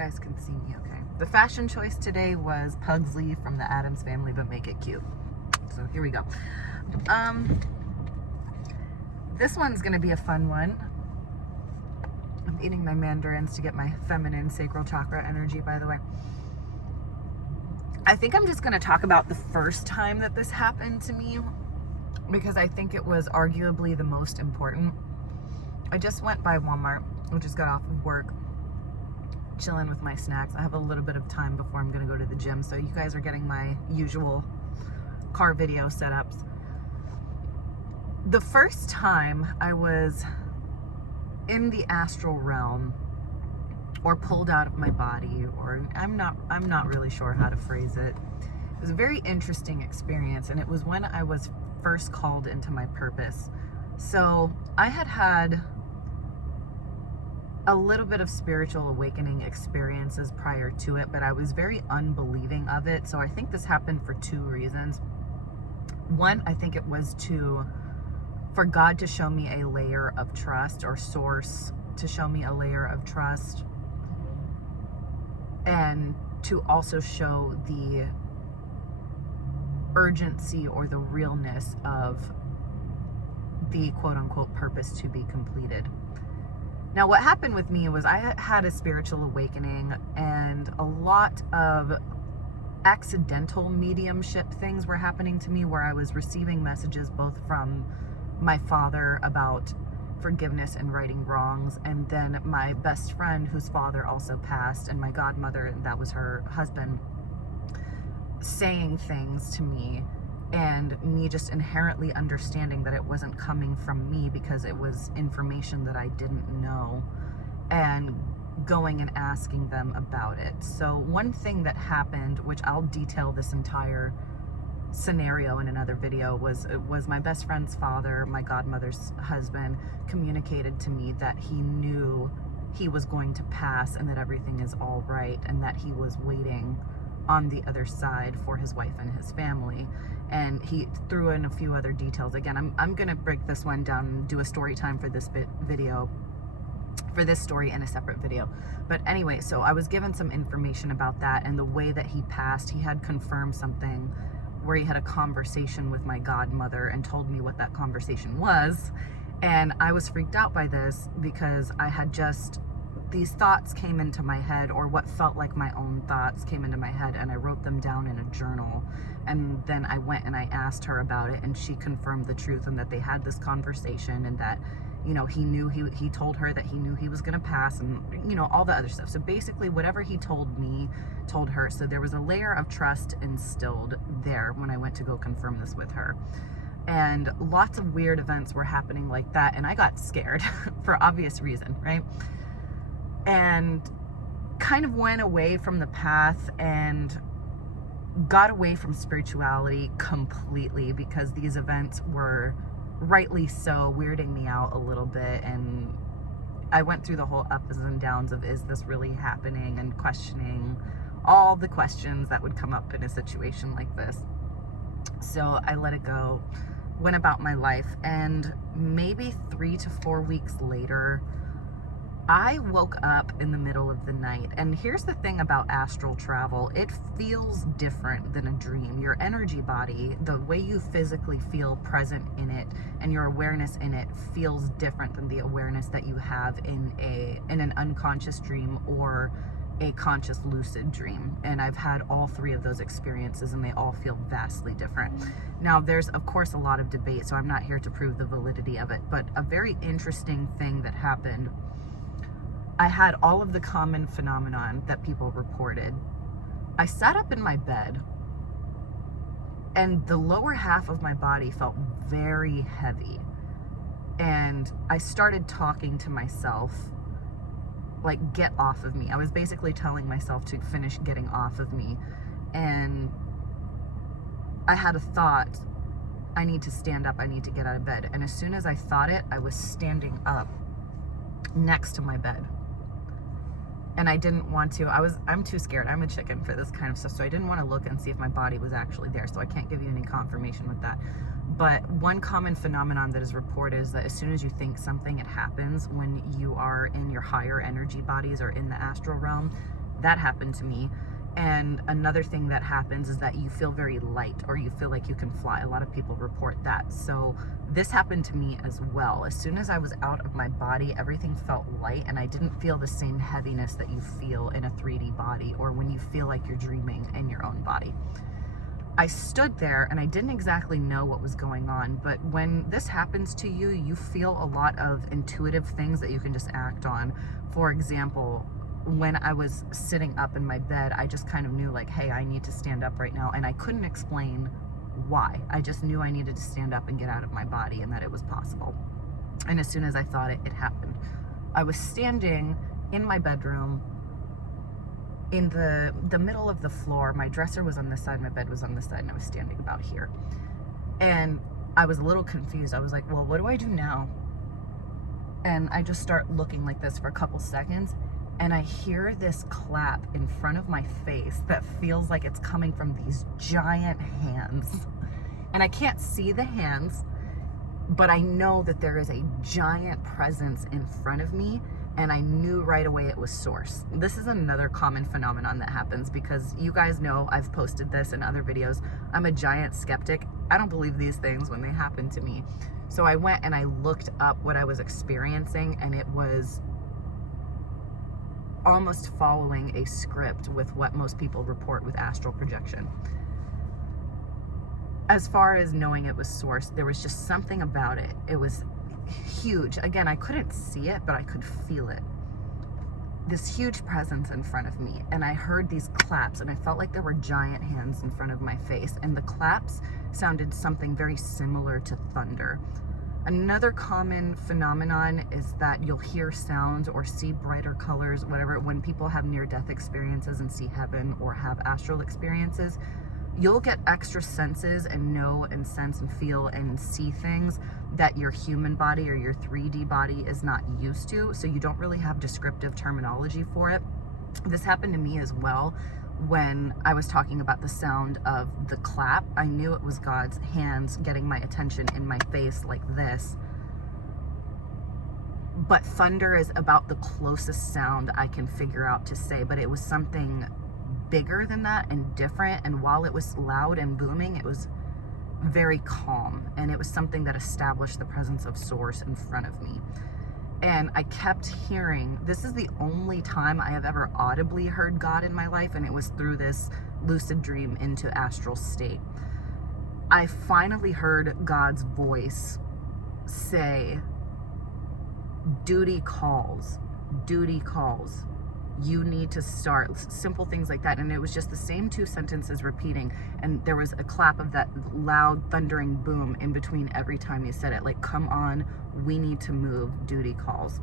guys can see me okay. The fashion choice today was Pugsley from the Addams Family, but make it cute. So here we go. This one's gonna be a fun one. I'm eating my mandarins to get my feminine sacral chakra energy, by the way. I think I'm just gonna talk about the first time that this happened to me, because I think it was arguably the most important. I just went by Walmart. I just got off of work, chilling with my snacks. I have a little bit of time before I'm gonna go to the gym, so you guys are getting my usual car video setups. The first time I was in the astral realm, or pulled out of my body, or I'm not really sure how to phrase it. It was a very interesting experience, and it was when I was first called into my purpose. So I had a little bit of spiritual awakening experiences prior to it, but I was very unbelieving of it. So I think this happened for two reasons. One, I think it was for God to show me a layer of trust, or source to show me a layer of trust, and to also show the urgency or the realness of the quote-unquote purpose to be completed. Now, what happened with me was I had a spiritual awakening, and a lot of accidental mediumship things were happening to me, where I was receiving messages both from my father about forgiveness and righting wrongs, and then my best friend, whose father also passed, and my godmother, and that was her husband, saying things to me, and me just inherently understanding that it wasn't coming from me because it was information that I didn't know, and going and asking them about it. So one thing that happened, which I'll detail this entire scenario in another video, was my best friend's father, my godmother's husband, communicated to me that he knew he was going to pass and that everything is all right, and that he was waiting on the other side for his wife and his family. And he threw in a few other details. Again, I'm gonna break this one down and do a story time for this video, for this story in a separate video. But anyway, so I was given some information about that, and the way that he passed, he had confirmed something where he had a conversation with my godmother and told me what that conversation was. And I was freaked out by this because I had these thoughts came into my head, or what felt like my own thoughts came into my head, and I wrote them down in a journal. And then I went and I asked her about it, and she confirmed the truth, and that they had this conversation, and that, you know, he told her that he knew he was gonna pass, and, you know, all the other stuff. So basically whatever he told me, told her. So there was a layer of trust instilled there when I went to go confirm this with her. And lots of weird events were happening like that, and I got scared for obvious reason, right? And kind of went away from the path and got away from spirituality completely, because these events were, rightly so, weirding me out a little bit. And I went through the whole ups and downs of, is this really happening, and questioning all the questions that would come up in a situation like this. So I let it go, went about my life, and maybe 3 to 4 weeks later, I woke up in the middle of the night. And here's the thing about astral travel: it feels different than a dream. Your energy body, the way you physically feel present in it, and your awareness in it, feels different than the awareness that you have in an unconscious dream or a conscious lucid dream. And I've had all three of those experiences, and they all feel vastly different. Now, there's of course a lot of debate, so I'm not here to prove the validity of it, but a very interesting thing that happened, I had all of the common phenomenon that people reported. I sat up in my bed, and the lower half of my body felt very heavy. And I started talking to myself, like, get off of me. I was basically telling myself to finish getting off of me. And I had a thought, I need to stand up, I need to get out of bed. And as soon as I thought it, I was standing up next to my bed. And I didn't want to, I'm too scared. I'm a chicken for this kind of stuff. So I didn't want to look and see if my body was actually there. So I can't give you any confirmation with that. But one common phenomenon that is reported is that as soon as you think something, it happens when you are in your higher energy bodies or in the astral realm. That happened to me. And another thing that happens is that you feel very light, or you feel like you can fly. A lot of people report that. So this happened to me as well. As soon as I was out of my body, everything felt light, and I didn't feel the same heaviness that you feel in a 3D body, or when you feel like you're dreaming in your own body. I stood there and I didn't exactly know what was going on, but when this happens to you, you feel a lot of intuitive things that you can just act on. For example, when I was sitting up in my bed, I just kind of knew, like, hey, I need to stand up right now. And I couldn't explain why. I just knew I needed to stand up and get out of my body, and that it was possible. And as soon as I thought it, it happened. I was standing in my bedroom in the middle of the floor. My dresser was on this side, my bed was on this side, and I was standing about here. And I was a little confused. I was like, well, what do I do now? And I just start looking like this for a couple seconds, and I hear this clap in front of my face that feels like it's coming from these giant hands. And I can't see the hands, but I know that there is a giant presence in front of me, and I knew right away it was Source. This is another common phenomenon that happens, because you guys know I've posted this in other videos. I'm a giant skeptic. I don't believe these things when they happen to me. So I went and I looked up what I was experiencing, and it was almost following a script with what most people report with astral projection. As far as knowing it was Source, there was just something about it. It was huge. Again, I couldn't see it, but I could feel it. This huge presence in front of me, and I heard these claps, and I felt like there were giant hands in front of my face, and the claps sounded something very similar to thunder. Another common phenomenon is that you'll hear sounds or see brighter colors, whatever, when people have near-death experiences and see heaven or have astral experiences. You'll get extra senses and know and sense and feel and see things that your human body or your 3D body is not used to, so you don't really have descriptive terminology for it. This happened to me as well. When I was talking about the sound of the clap, I knew it was God's hands getting my attention in my face like this. But thunder is about the closest sound I can figure out to say, but it was something bigger than that and different. And while it was loud and booming, it was very calm, and it was something that established the presence of Source in front of me. And I kept hearing, this is the only time I have ever audibly heard God in my life, and it was through this lucid dream into astral state. I finally heard God's voice say, duty calls, duty calls. You need to start. Simple things like that. And it was just the same two sentences repeating, and there was a clap of that loud thundering boom in between every time you said it, like, come on, we need to move, duty calls.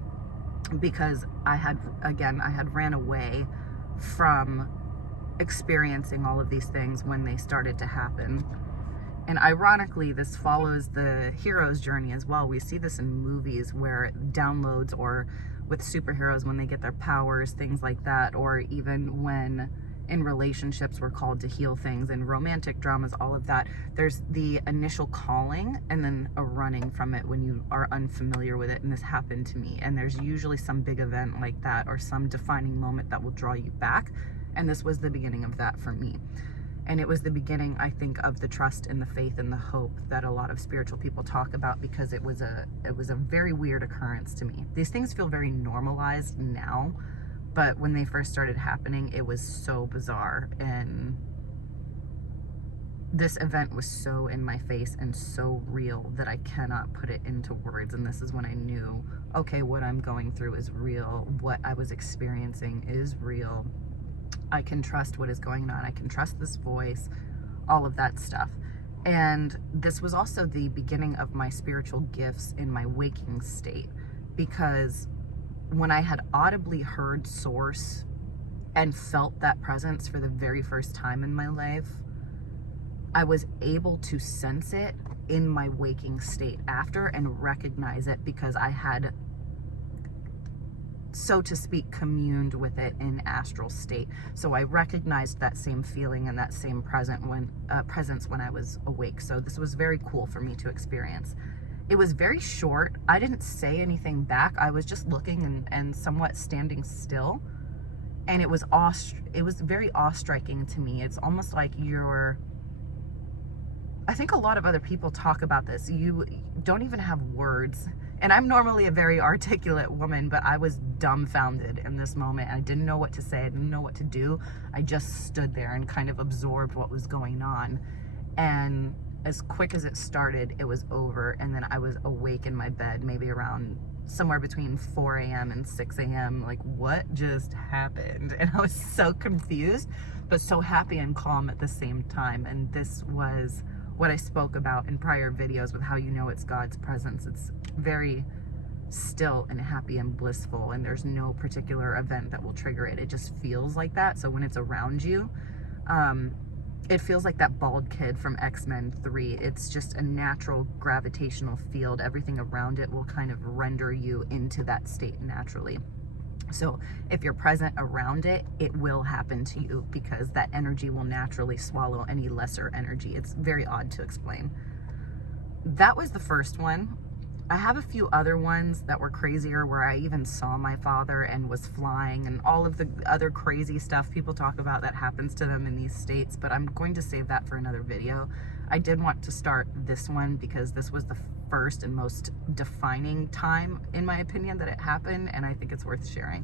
Because I had ran away from experiencing all of these things when they started to happen. And ironically, this follows the hero's journey as well. We see this in movies where downloads, or with superheroes when they get their powers, things like that, or even when in relationships we're called to heal things, and romantic dramas, all of that. There's the initial calling and then a running from it when you are unfamiliar with it, and this happened to me. And there's usually some big event like that or some defining moment that will draw you back, and this was the beginning of that for me. And it was the beginning, I think, of the trust and the faith and the hope that a lot of spiritual people talk about, because it was a very weird occurrence to me. These things feel very normalized now, but when they first started happening, it was so bizarre. And this event was so in my face and so real that I cannot put it into words. And this is when I knew, okay, what I'm going through is real. What I was experiencing is real. I can trust what is going on. I can trust this voice, all of that stuff. And this was also the beginning of my spiritual gifts in my waking state, because when I had audibly heard Source and felt that presence for the very first time in my life, I was able to sense it in my waking state after and recognize it, because I had, so to speak, communed with it in astral state. So I recognized that same feeling and that same presence when I was awake. So this was very cool for me to experience. It was very short. I didn't say anything back. I was just looking and somewhat standing still. And it was very awe-striking to me. It's almost like I think a lot of other people talk about this. You don't even have words. And I'm normally a very articulate woman, but I was dumbfounded in this moment. I didn't know what to say. I didn't know what to do. I just stood there and kind of absorbed what was going on. And as quick as it started, it was over. And then I was awake in my bed, maybe around somewhere between 4 a.m. and 6 a.m. Like, what just happened? And I was so confused, but so happy and calm at the same time. And this was what I spoke about in prior videos with how you know it's God's presence. It's very still and happy and blissful, and there's no particular event that will trigger it. It just feels like that. So when it's around you, it feels like that bald kid from X-Men 3. It's just a natural gravitational field. Everything around it will kind of render you into that state naturally. So if you're present around it, it will happen to you because that energy will naturally swallow any lesser energy. It's very odd to explain. That was the first one. I have a few other ones that were crazier where I even saw my father and was flying and all of the other crazy stuff people talk about that happens to them in these states, but I'm going to save that for another video. I did want to start this one because this was the first and most defining time, in my opinion, that it happened, and I think it's worth sharing.